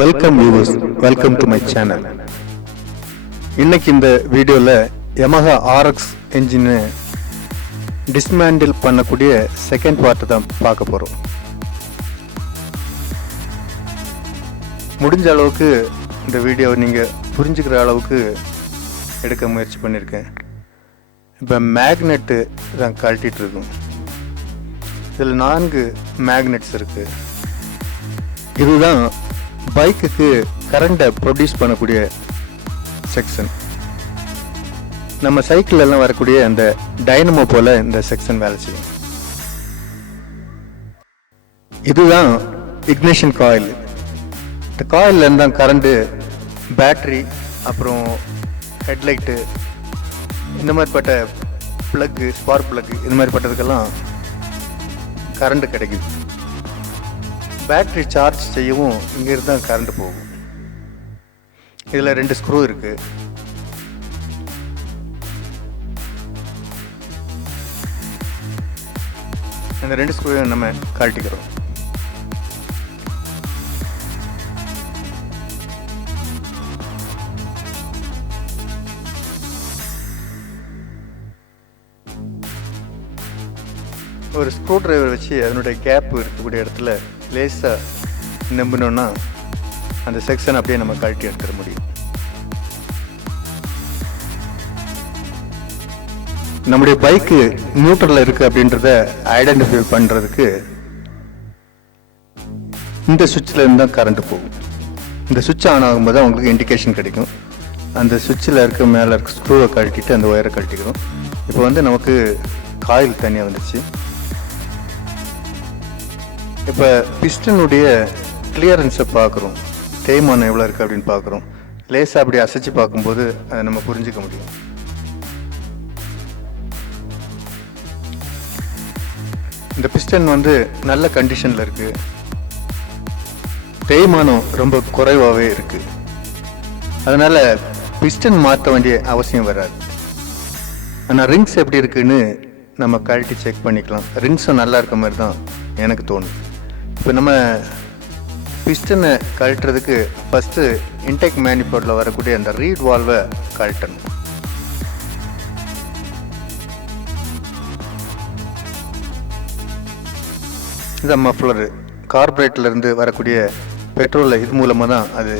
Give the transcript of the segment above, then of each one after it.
Welcome viewers, welcome to my channel. இன்னைக்கு இந்த வீடியோவில் Yamaha RX என்ஜினை டிஸ்மேண்டில் பண்ணக்கூடிய செகண்ட் பார்ட் தான் பார்க்க போகிறோம். முடிஞ்ச அளவுக்கு இந்த வீடியோவை நீங்கள் புரிஞ்சுக்கிற அளவுக்கு எடுக்க முயற்சி பண்ணியிருக்கேன். இப்போ மேக்னெட்டு தான் கழட்டிகிட்டு இருக்கும். இதில் 4 மேக்னெட்ஸ் இருக்குது. இதுதான் பைக்குக்கு கரண்ட்டை ப்ரொடியூஸ் பண்ணக்கூடிய செக்ஷன். நம்ம சைக்கிள் எல்லாம் வரக்கூடிய அந்த டைனமோ போல இந்த செக்ஷன் வேலை செய்யும். இதுதான் இக்னிஷன் காயில். இந்த காயில்ல இருந்தால் கரண்ட்டு பேட்ரி அப்புறம் ஹெட்லைட்டு இந்த மாதிரிப்பட்ட ப்ளக்கு, ஸ்பார்க் ப்ளக்கு இந்த மாதிரிப்பட்டதுக்கெல்லாம் கரண்ட்டு கிடைக்குது. பேட்ரி சார்ஜ் செய்யவும் இங்கிருந்து தான் கரண்ட் போகும். இதில் 2 ஸ்க்ரூ இருக்கு. இந்த 2 ஸ்க்ரூவையும் நம்ம கழட்டிக்கிறோம். ஒரு ஸ்க்ரூ டிரைவர் வச்சு அதனுடைய கேப் இருக்கக்கூடிய இடத்துல லேசாக நம்பினோன்னா அந்த செக்ஷன் அப்படியே நம்ம கழட்டி எடுத்துட முடியும். நம்முடைய பைக்கு நியூட்ரலில் இருக்குது அப்படின்றத ஐடென்டிஃபை பண்ணுறதுக்கு இந்த சுவிட்சில் இருந்து தான் கரண்ட் போகும். இந்த சுவிட்ச் ஆன் ஆகும்போது தான் உங்களுக்கு இண்டிகேஷன் கிடைக்கும். அந்த சுவிட்சில் இருக்க மேலே இருக்க ஸ்க்ரூவை கழட்டிட்டு அந்த ஒயரை கழட்டிக்கிறோம். இப்போ வந்து நமக்கு காயில் தனியாக வந்துச்சு. இப்போ பிஸ்டனுடைய கிளியரன்ஸை பார்க்குறோம். தேய்மானம் எவ்வளோ இருக்குது அப்படின்னு பார்க்குறோம். லேசாக அப்படி அசைச்சு பார்க்கும்போது அதை நம்ம புரிஞ்சிக்க முடியும். இந்த பிஸ்டன் வந்து நல்ல கண்டிஷனில் இருக்குது. தேய்மானம் ரொம்ப குறைவாகவே இருக்குது. அதனால் பிஸ்டன் மாற்ற வேண்டிய அவசியம் வராது. ஆனால் ரிங்ஸ் எப்படி இருக்குன்னு நம்ம கழட்டி செக் பண்ணிக்கலாம். ரிங்ஸும் நல்லா இருக்க மாதிரி தான் எனக்கு தோணுது. இப்போ நம்ம பிஸ்டனை கழட்டுறதுக்கு ஃபஸ்ட்டு இன்டேக் மேனிஃபோல்டில் வரக்கூடிய அந்த ரீட் வால்வை கழட்டணும். இந்த மஃப்ளரு கார்பரேட்லேருந்து வரக்கூடிய பெட்ரோலில் இது மூலமாக தான் அது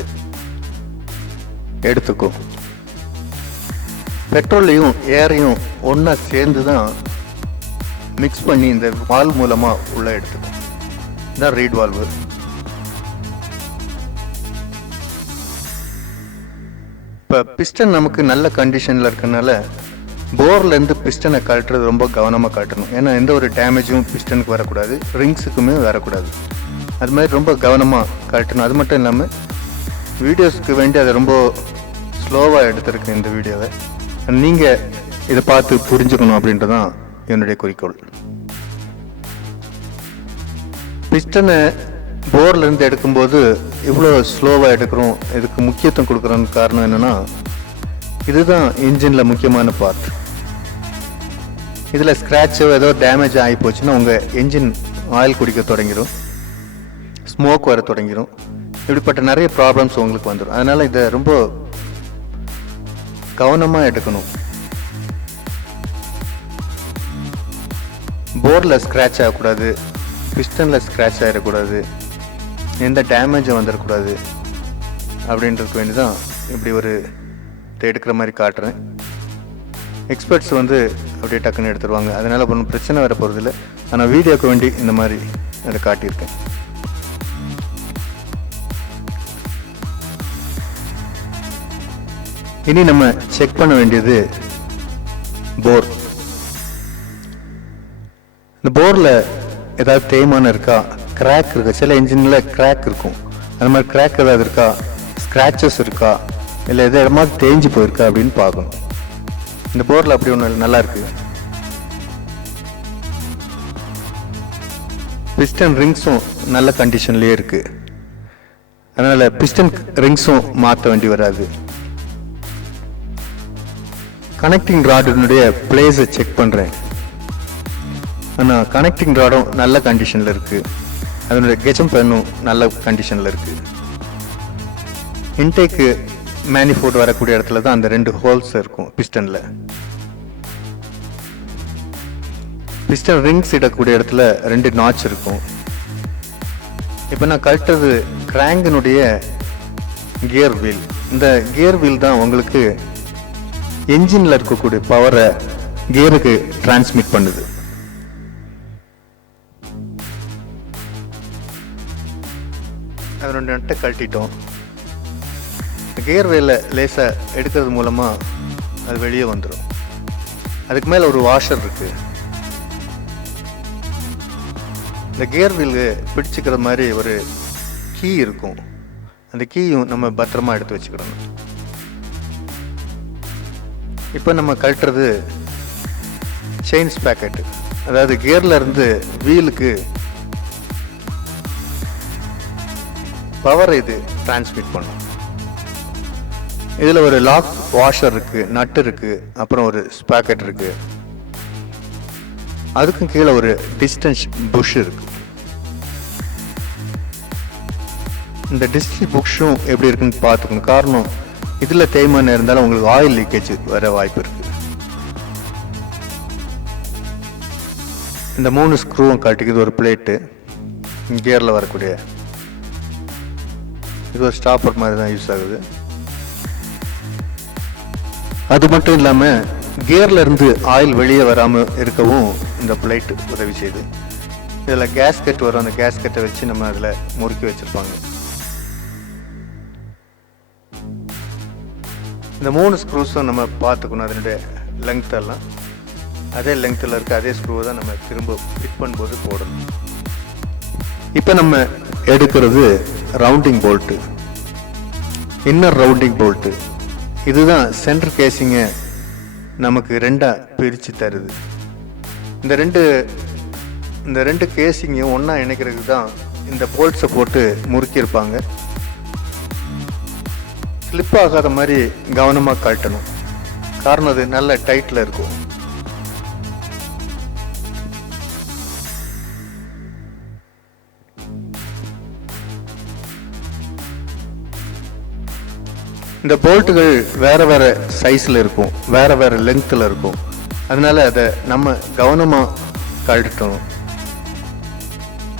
எடுத்துக்கும். பெட்ரோலையும் ஏரையும் ஒன்றா சேர்ந்து தான் மிக்ஸ் பண்ணி இந்த வால்வ் மூலமாக உள்ளே எடுத்துக்கும். இதான் ரீட் வால்வு. இப்போ பிஸ்டன் நமக்கு நல்ல கண்டிஷனில் இருக்கனால போர்லேருந்து பிஸ்டனை கழட்டுறது ரொம்ப கவனமாக கழட்டணும். ஏன்னா எந்த ஒரு டேமேஜும் பிஸ்டனுக்கு வரக்கூடாது, ரிங்ஸுக்குமே வரக்கூடாது. அது மாதிரி ரொம்ப கவனமாக கழட்டணும். அது மட்டும் இல்லாமல் வீடியோஸ்க்கு வேண்டி அதை ரொம்ப ஸ்லோவாக எடுத்துருக்கேன் இந்த வீடியோவை. நீங்கள் இதை பார்த்து புரிஞ்சுக்கணும் அப்படின்றதான் என்னுடைய குறிக்கோள். பிஸ்டனை போர்லேருந்து எடுக்கும்போது இவ்வளோ ஸ்லோவாக எடுக்கிறோம், இதுக்கு முக்கியத்துவம் கொடுக்குறோன்னு காரணம் என்னென்னா, இதுதான் இன்ஜினில் முக்கியமான பார்ட். இதில் ஸ்க்ராட்சோ ஏதோ டேமேஜ் ஆகி போச்சுன்னா உங்கள் என்ஜின் ஆயில் குடிக்க தொடங்கிடும், ஸ்மோக் வர தொடங்கிடும். இப்படிப்பட்ட நிறைய ப்ராப்ளம்ஸ் உங்களுக்கு வந்துடும். அதனால் இதை ரொம்ப கவனமாக எடுக்கணும். போர்டில் ஸ்க்ராட்ச் ஆகக்கூடாது, பிஸ்டனில் ஸ்க்ராட்ச் ஆகிடக்கூடாது, எந்த டேமேஜும் வந்துடக்கூடாது. அப்படின்றதுக்கு வேண்டி தான் இப்படி ஒரு எடுக்கிற மாதிரி காட்டுறேன். எக்ஸ்பர்ட்ஸ் வந்து அப்படியே டக்குன்னு எடுத்துருவாங்க. அதனால் ஒன்றும் பிரச்சனை வர போகிறதில்ல. ஆனால் வீடியோக்கு வேண்டி இந்த மாதிரி அதை காட்டியிருக்கேன். இனி நம்ம செக் பண்ண வேண்டியது போர். இந்த போரில் ஏதாவது தேய்மானம் இருக்கா, கிராக் இருக்கா? சில இன்ஜினில் கிராக் இருக்கும். அந்த மாதிரி கிராக் ஏதாவது இருக்கா, ஸ்க்ராச்சஸ் இருக்கா, இல்லை எது இடமா தேஞ்சு போயிருக்கா அப்படின்னு பார்க்கணும். இந்த போரில் அப்படி ஒன்று நல்லா இருக்கு. பிஸ்டன் ரிங்ஸும் நல்ல கண்டிஷன்லேயே இருக்குது. அதனால் பிஸ்டன் ரிங்ஸும் மாற்ற வேண்டி வராது. கனெக்டிங் ராடினுடைய பிளேஸை செக் பண்ணுறேன். ஆனால் கனெக்டிங் ராடும் நல்ல கண்டிஷனில் இருக்குது. அதனுடைய கெஜம் பெண்ணும் நல்ல கண்டிஷனில் இருக்குது. இன்டேக்கு மேனிஃபோல்டு வரக்கூடிய இடத்துல தான் அந்த 2 ஹோல்ஸ் இருக்கும். பிஸ்டன் ரிங்ஸ் இடக்கூடிய இடத்துல 2 நாட்ச் இருக்கும். இப்போ நான் கழட்டுறது கிராங்கினுடைய கியர் வீல். இந்த கியர் வீல் தான் உங்களுக்கு என்ஜினில் இருக்கக்கூடிய பவரை கியருக்கு டிரான்ஸ்மிட் பண்ணுது. அதனோட நட்டை கழட்டிட்டோம். கியர் வீலை லேசாக எடுக்கிறது மூலமாக அது வெளியே வந்துடும். அதுக்கு மேலே ஒரு வாஷர் இருக்குது. இந்த கியர் வீலு பிடிச்சிக்கிற மாதிரி ஒரு கீ இருக்கும். அந்த கீயும் நம்ம பத்திரமா எடுத்து வச்சுக்கிடணும். இப்போ நம்ம கழட்டுறது செயின் ஸ்பாக்கெட்டு. அதாவது கியர்ல இருந்து வீலுக்கு பவர் இது டிரான்ஸ்மிட் பண்ணும். இதில் ஒரு லாக் வாஷர் இருக்குது, நட்டு இருக்குது, அப்புறம் ஒரு ஸ்பாக்கெட் இருக்குது. அதுக்கும் கீழே ஒரு டிஸ்டன்ஸ் புஷ் இருக்குது. இந்த டிஸ்டன்ஸ் புஷ்ஷும் எப்படி இருக்குன்னு பார்த்துக்கணும். காரணம் இதில் தேய்மானம் இருந்தாலும் உங்களுக்கு ஆயில் லீக்கேஜ் வர வாய்ப்பு இருக்குது. இந்த 3 ஸ்க்ரூவும் காட்டிக்குது. ஒரு பிளேட்டு கியரில் வரக்கூடிய இது ஒரு ஸ்டாப்பர் மாதிரி தான் யூஸ் ஆகுது. அது மட்டும் இல்லாமல் கியர்ல இருந்து ஆயில் வெளியே வராமல் இருக்கவும் இந்த பிளேட் உதவி செய்யுது. இதில் கேஸ்கெட் வரும். அந்த கேஸ்கெட்டை வச்சு நம்ம அதில் முறுக்கி வச்சுருப்பாங்க. இந்த 3 ஸ்க்ரூஸும் நம்ம பார்த்துக்கணும். அதனுடைய லெங்த் எல்லாம் அதே லெங்த்தில் இருக்க அதே ஸ்க்ரூவை தான் நம்ம திரும்ப ஃபிட் பண்ணும்போது போடணும். இப்போ நம்ம எடுக்கிறது rounding bolt, inner rounding bolt. இதுதான் சென்டர் கேசிங்கை நமக்கு 2ஆக பிரித்து தருது. இந்த ரெண்டு கேசிங்கையும் ஒன்றா இணைக்கிறதுக்கு தான் இந்த போல்ட்ஸை போட்டு முறுக்கியிருப்பாங்க. ஸ்லிப் ஆகாத மாதிரி கவனமாக கழட்டணும். காரணம் அது நல்ல டைட்டில் இருக்கும். இந்த போல்ட்டுகள் வேறு வேறு சைஸில் இருக்கும், வேறு வேறு லெங்த்தில் இருக்கும். அதனால் அதை நம்ம கவனமாக கழட்டணும்.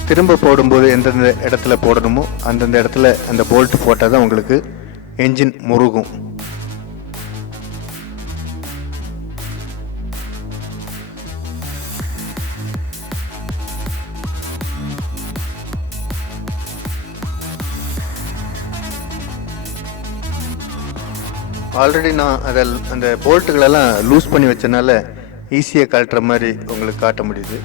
திரும்ப போடும்போது எந்தெந்த இடத்துல போடணுமோ அந்தந்த இடத்துல அந்த போல்ட் போட்டால் தான் உங்களுக்கு என்ஜின் முருகும். ஆல்ரெடி நான் அந்த போல்ட்டுகளெல்லாம் லூஸ் பண்ணி வச்சனால ஈஸியாக கழட்டுற மாதிரி உங்களுக்கு காட்ட முடியுது.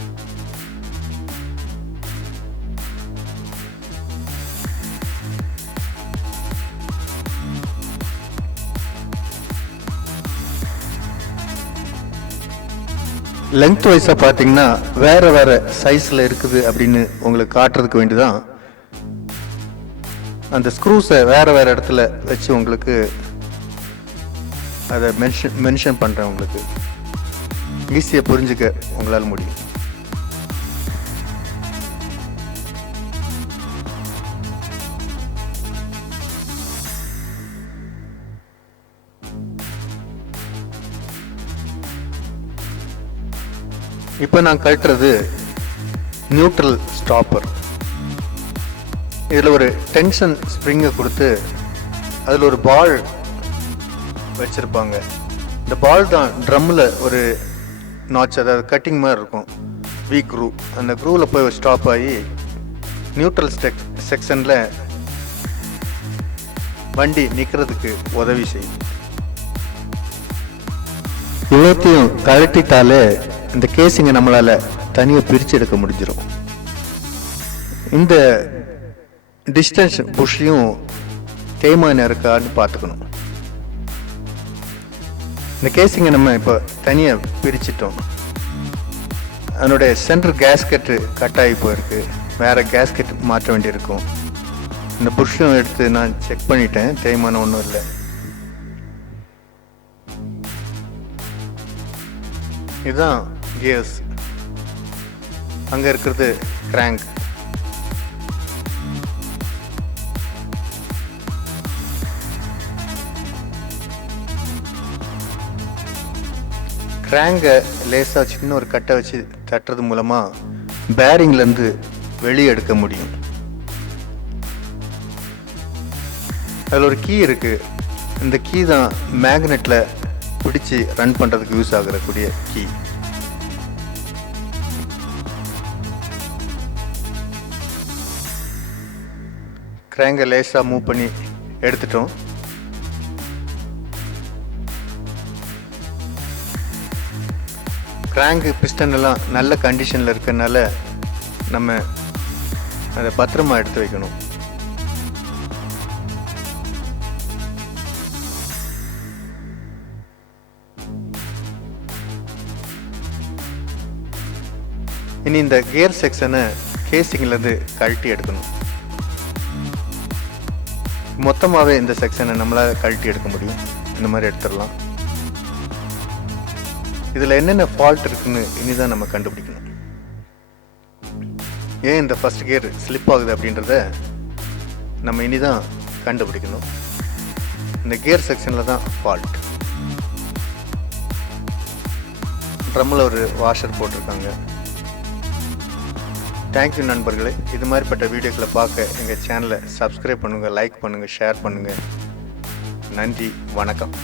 லெங்த் வைஸாக பார்த்தீங்கன்னா வேறு வேறு சைஸில் இருக்குது அப்படின்னு உங்களுக்கு காட்டுறதுக்கு வேண்டிதான் அந்த ஸ்க்ரூஸை வேறு வேறு இடத்துல வச்சு உங்களுக்கு அதை மென்ஷன் பண்ணுறேன். உங்களுக்கு ஈஸியாக புரிஞ்சுக்க உங்களால் முடியும். இப்போ நான் கழட்டுறது நியூட்ரல் ஸ்டாப்பர். இதில் ஒரு டென்ஷன் ஸ்ப்ரிங்கை கொடுத்து அதில் ஒரு பால் வச்சுருப்பாங்க. இந்த பால் தான் ட்ரம்மில் ஒரு நாட்ச், அதாவது கட்டிங் மாதிரி இருக்கும், வி க்ரூ. அந்த க்ரூவில் போய் ஸ்டாப் ஆகி நியூட்ரல் செக்ஷனில் வண்டி நிற்கிறதுக்கு உதவி செய்யும். இவ்வளோத்தையும் கழட்டிட்டாலே இந்த கேசிங்கை நம்மளால் தனியாக பிரித்து எடுக்க முடிஞ்சிடும். இந்த டிஸ்டன்ஸ் புஷ்ஷையும் தேய்மானம் இருக்கான்னு பார்த்துக்கணும். இந்த கேசிங்கை நம்ம இப்போ தனியாக பிரிச்சிட்டோம். அதனுடைய சென்டர் கேஸ்கெட்டு கட்டாகி போயிருக்கு, வேறு கேஸ்கெட் மாற்ற வேண்டியிருக்கும். இந்த புஷ்ஷும் எடுத்து நான் செக் பண்ணிட்டேன், தேய்மானம் ஒன்றும் இல்லை. இதுதான் கியர்ஸ். அங்கே இருக்கிறது கிராங்க். கிராங்கை லேசாக சின்ன ஒரு கட்டை வச்சு தட்டுறது மூலமாக பேரிங்லேருந்து வெளியே எடுக்க முடியும். அதில் ஒரு கீ இருக்குது. இந்த கீ தான் மேக்னெட்டில் பிடிச்சி ரன் பண்ணுறதுக்கு யூஸ் ஆகக்கூடிய கீ. கிராங்கை லேசாக மூவ் பண்ணி எடுத்துட்டோம். கிராங்கு பிஸ்டன் எல்லாம் நல்ல கண்டிஷனில் இருக்கிறதுனால நம்ம அதை பத்திரமா எடுத்து வைக்கணும். இனி இந்த கியர் செக்ஷனை கேசிங்லேருந்து கழட்டி எடுக்கணும். மொத்தமாகவே இந்த செக்ஷனை நம்மளால் கழட்டி எடுக்க முடியும். இந்த மாதிரி எடுத்துடலாம். இதில் என்னென்ன ஃபால்ட் இருக்குன்னு இனிதான் நம்ம கண்டுபிடிக்கணும். ஏன் இந்த ஃபர்ஸ்ட் கியர் ஸ்லிப் ஆகுது அப்படின்றத நம்ம இனிதான் கண்டுபிடிக்கணும். இந்த கியர் செக்ஷனில் தான் ஃபால்ட். ட்ரம்மில் ஒரு வாஷர் போட்டிருக்காங்க. தேங்க்யூ நண்பர்களே. இது மாதிரிப்பட்ட வீடியோக்களை பார்க்க எங்கள் சேனலை சப்ஸ்கிரைப் பண்ணுங்கள், லைக் பண்ணுங்கள், ஷேர் பண்ணுங்கள். நன்றி, வணக்கம்.